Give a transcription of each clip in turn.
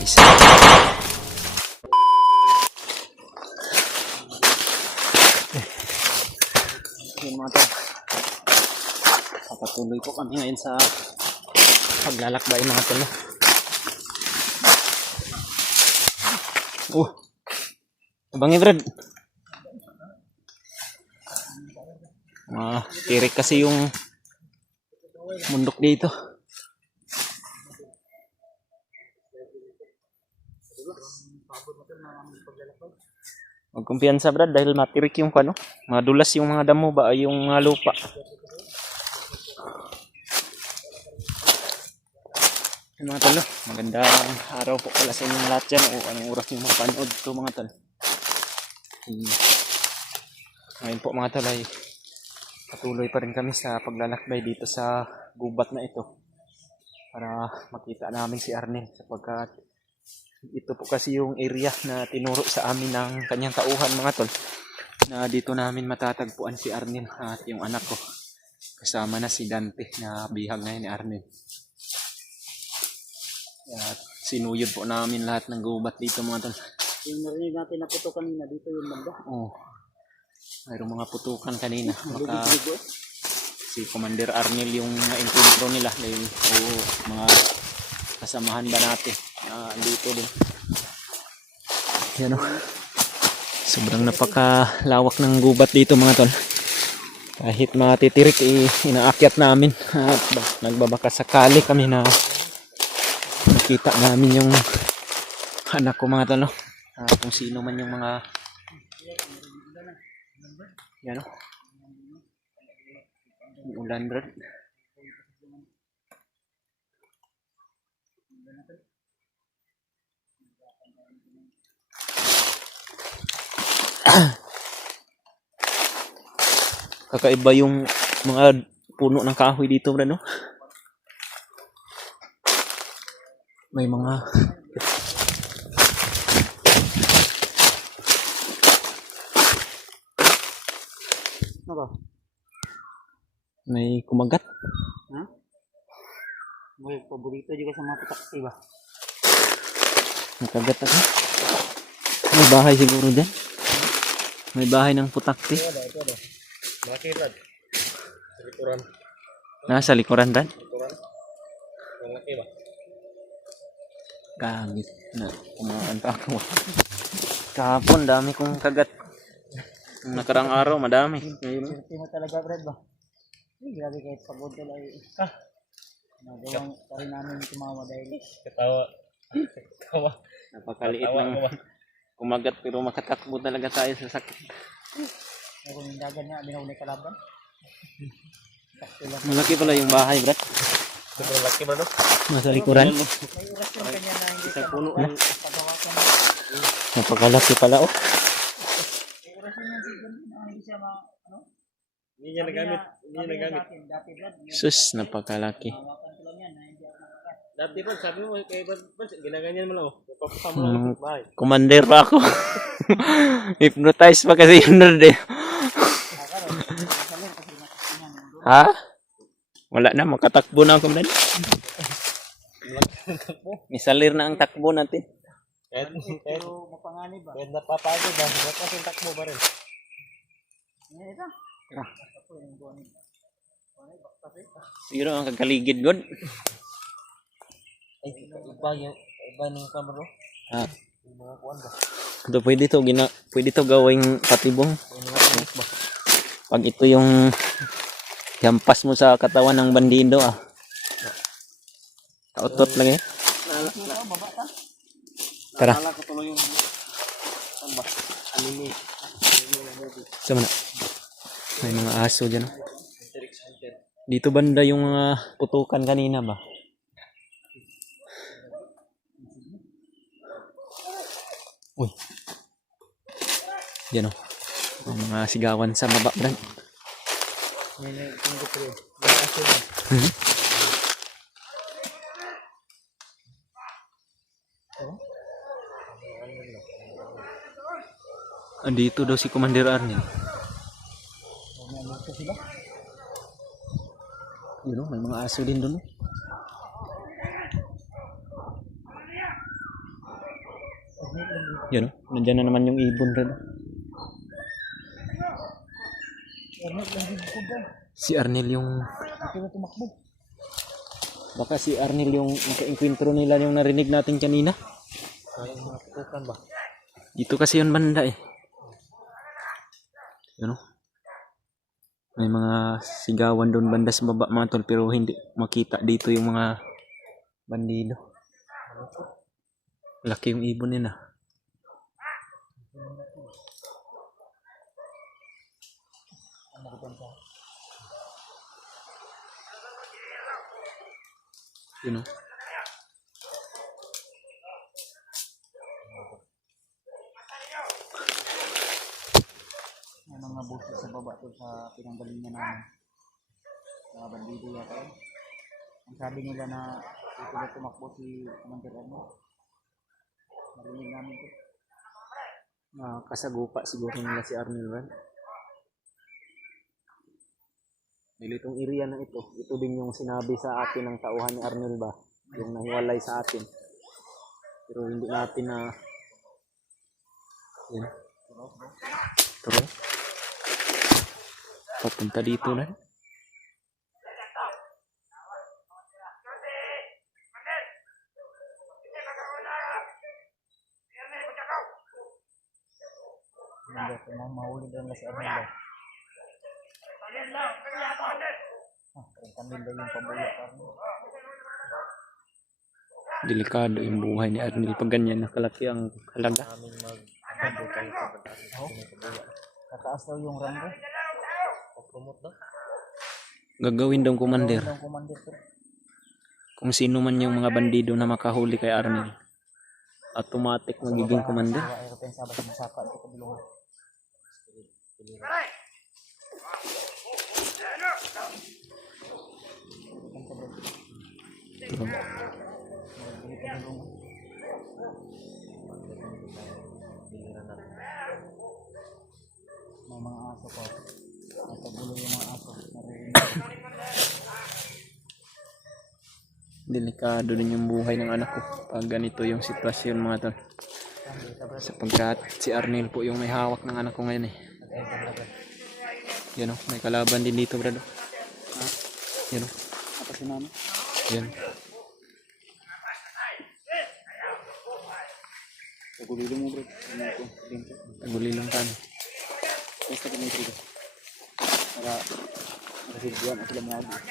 Isa. Yun mga tol. Papatuloy po kami ngayon sa paglalakbay mga tol. Abangin Brad. Tirik kasi yung mundok dito. Huwag kumpiyansa Brad dahil matirik yung ano, madulas yung mga damo ba, yung mga lupa. Yung mga tol, magandang araw po pala sa inyong lahat dyan o anong oras yung mapanood to mga tol. Ngayon po mga tol ay patuloy pa rin kami sa paglalakbay dito sa gubat na ito para makita namin si Arnel sapagkat ito po kasi yung area na tinuro sa amin ng kanyang tauhan mga tol, na dito namin matatagpuan si Arnel at yung anak ko kasama na si Dante na bihag ngayon ni Arnel. At sinuyod po namin lahat ng gubat dito mga tol. Yung narinig natin na puto kanina dito yung banda. Mayroong mga putukan kanina. Si Commander Arnel yung na-encontro nila dahil mga kasamahan ba natin dito din. Yan o. Sobrang napakalawak ng gubat dito mga tol. Kahit matitirik inaakyat namin at nagbabaka sakali kami na nakita namin yung anak ko mga tol. Kung sino man yung mga yan o. Ulan Brad. Kakaiba yung mga puno ng kahoy dito Brad no? May mga Ano ba? may kumagat. Ha? May paborito juga sa mga putaksi ba? Nakagat ako. May bahay siguro dyan. May bahay ng putakti. Ito ada. Bakit Brad? Sa likuran. Nasa likuran Brad. Likuran. Malaki ba? Kagit na kumaan pa ako. Kahapon dami kong kagat. Yung nakarang araw madami. Ngayon Swerte mo talaga Brad ba? Grabe kahit pagod talaga nagawang tayo namin tumawa dahil katawa. napakaliit ng kumagat pero makatakbo talaga tayo sa sakit. Kung yung dagan niya binawag kalaban. Malaki pala yung bahay Brad. Sobrang laki ba no? Nasa likuran. May oras yung kanya na hindi Sa puno. pagawa ka na. Napakalaki pala oh. May oras yung hindi siya ano? Hindi niya nagamit. Dati Brad. Sus, napakalaki. Hawakan ko lang yan na hindi ako makakat. Dati ba, sabi mo kay Brad, ginaganyan mo lang. Papasama mo lang sa bahay. Commander pa ako. Hypnotize pa kasi yun Brad eh. Ha? Wala na, makatakbo na ako Brad. Misalir na ang takbo natin. Kahit Pero mapanganib ba? napapagod ba, ba't yung takbo ba rin? Ito. Siguro ang kakaligid God. Ay, iba ng kamero. Ah. Yung mga kuwan ba? Ito pwede to gawing patibong. Pag ito yung hampas mo sa katawan ng bandido Kautot lang eh. Tara. Nala ko tuloy yung anime. Sama na. May mga aso dyan. Dito banda yung mga putukan kanina ba? Uy. Yan o. Ang mga sigawan sa baba Brad. Andito daw si Commander Arnel. Yun o, may mga aso din doon. Yan, oh. Nandiyan na naman yung ibon rin. Si Arnel yung... Baka si Arnel yung naka-enkwentro nila yung narinig natin kanina. Dito kasi yung banda eh. Yan, oh. May mga sigawan doon banda sa baba mga tol, pero hindi makita dito yung mga bandido. Laki yung ibon nila. Yun, oh. May mga buses sa baba to sa pinanggalingan namin. Mga bandido yata yun. Ang sabi nila na dito na tumakbo si Commander Ano. Marinig namin to. Kasagupa siguro nila si Arnel Ran. Dahil itong area na ito, ito din yung sinabi sa atin ng tauhan ni Arnel ba? Yung nahiwalay sa atin. Pero hindi natin na... Yan. Turo. Papunta dito na. Hindi ko mahuli doon na si Arnel. Kamil daw yung pabuya Arnel. Delikado yung buhay ni Arnel pag ganyan nakalaki ang halaga. Tataas daw yung rango. Gagawin daw commander. Ang commander to. Kung sino man yung mga bandido na makahuli kay Arnel, automatic magiging commander. Ay pensaba sa masaka sa kabilungan. Turo. May mga aso pa. Natagulo yung mga aso. Naririnig. Delikado din yung buhay ng anak ko pag ganito yung sitwasyon mga tol. Sapagkat si Arnel po yung may hawak ng anak ko ngayon eh. Yan o, may kalaban din dito brado. Yan o. Apa si mama? Yan. Tagulilo mo bro. Tagulilong kami. Basta ka may trigo. Para masilbihan at sila mga agad.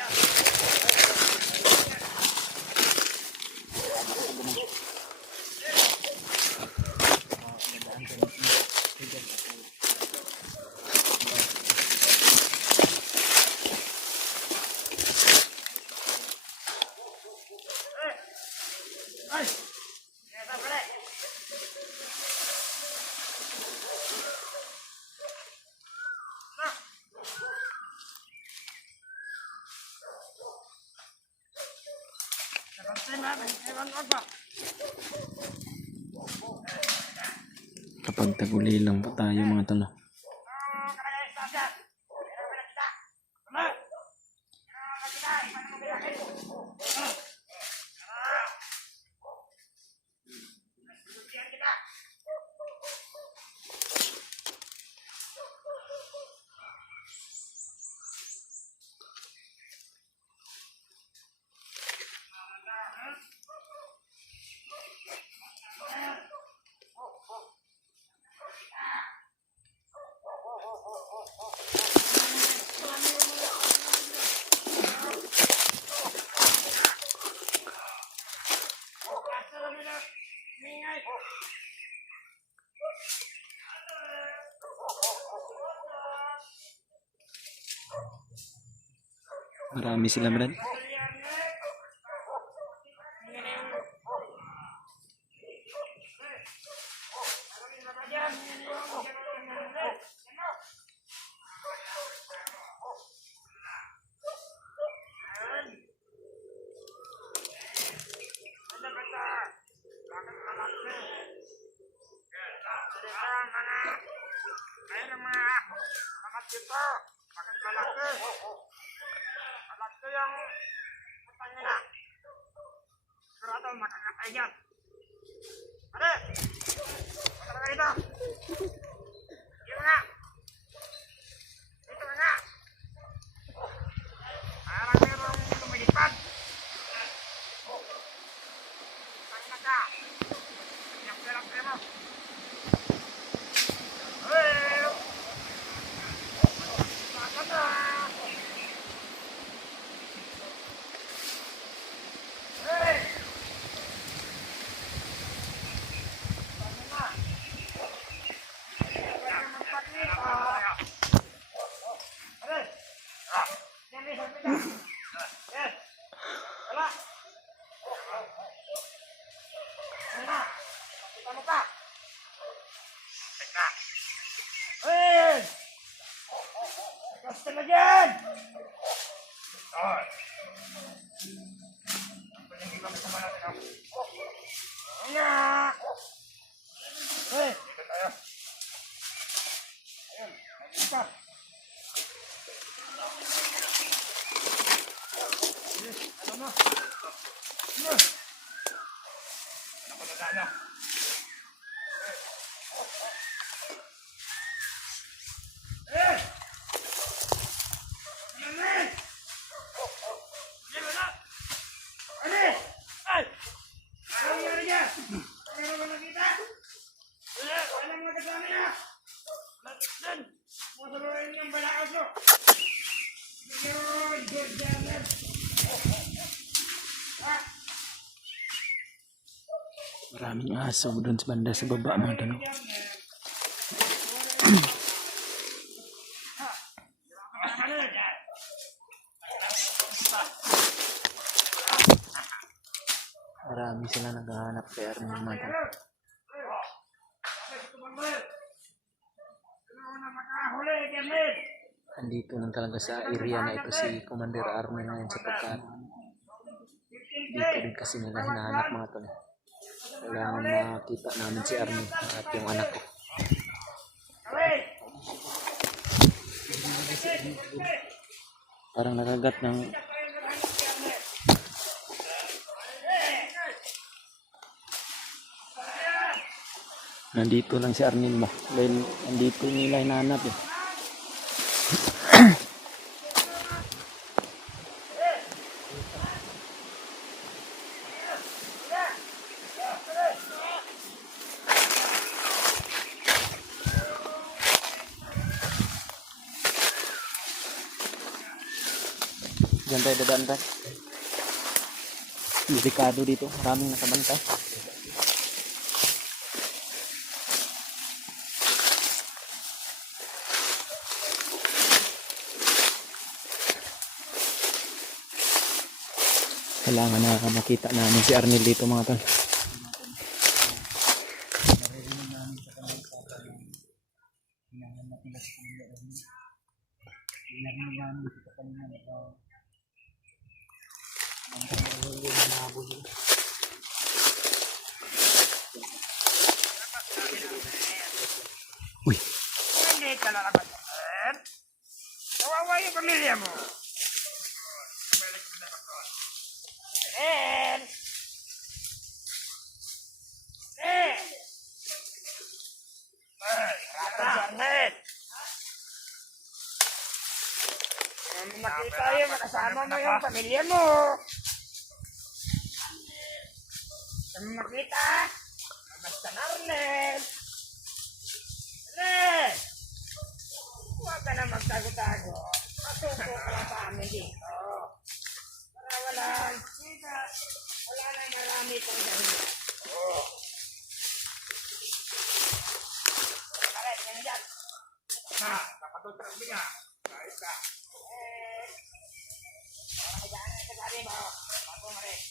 Kapag tagulilang pa tayo mga tol. Marami sila brad. Maraming aso doon sa banda sa baba mga tanong. Marami sila naghahanap kay Arnel mga tanong. Andito lang talaga sa area na ito si Commander Arnel ngayon sapagkat dito din kasi nila hinahanap mga tanong. Kailangan makita namin si Arnel at yung anak ko. Parang nakagat ng nandito lang si Arnel mo dahil nandito nila hinahanap eh. Diyan tayo dadaan tayo. Delikado dito, maraming nakabantay. Kailangan na makita namin si Arnel dito mga tol. Uy. Hindi ka lalabas. Kawawa yung pamilya mo. Makita yung makasama mo yung pamilya mo. Makita. Basta na Arnel. Arnel! Huwag ka na magtago-tago. Matuto ka lang sa amin dito. Para wala na marami pang dahilan. Aray, nandiyan. Nakatutras mo nga. Ayos ka. Sabi mo, ako nga rin.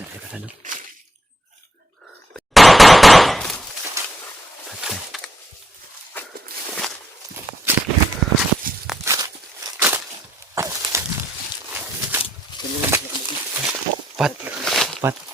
Ano? Pat. Pat.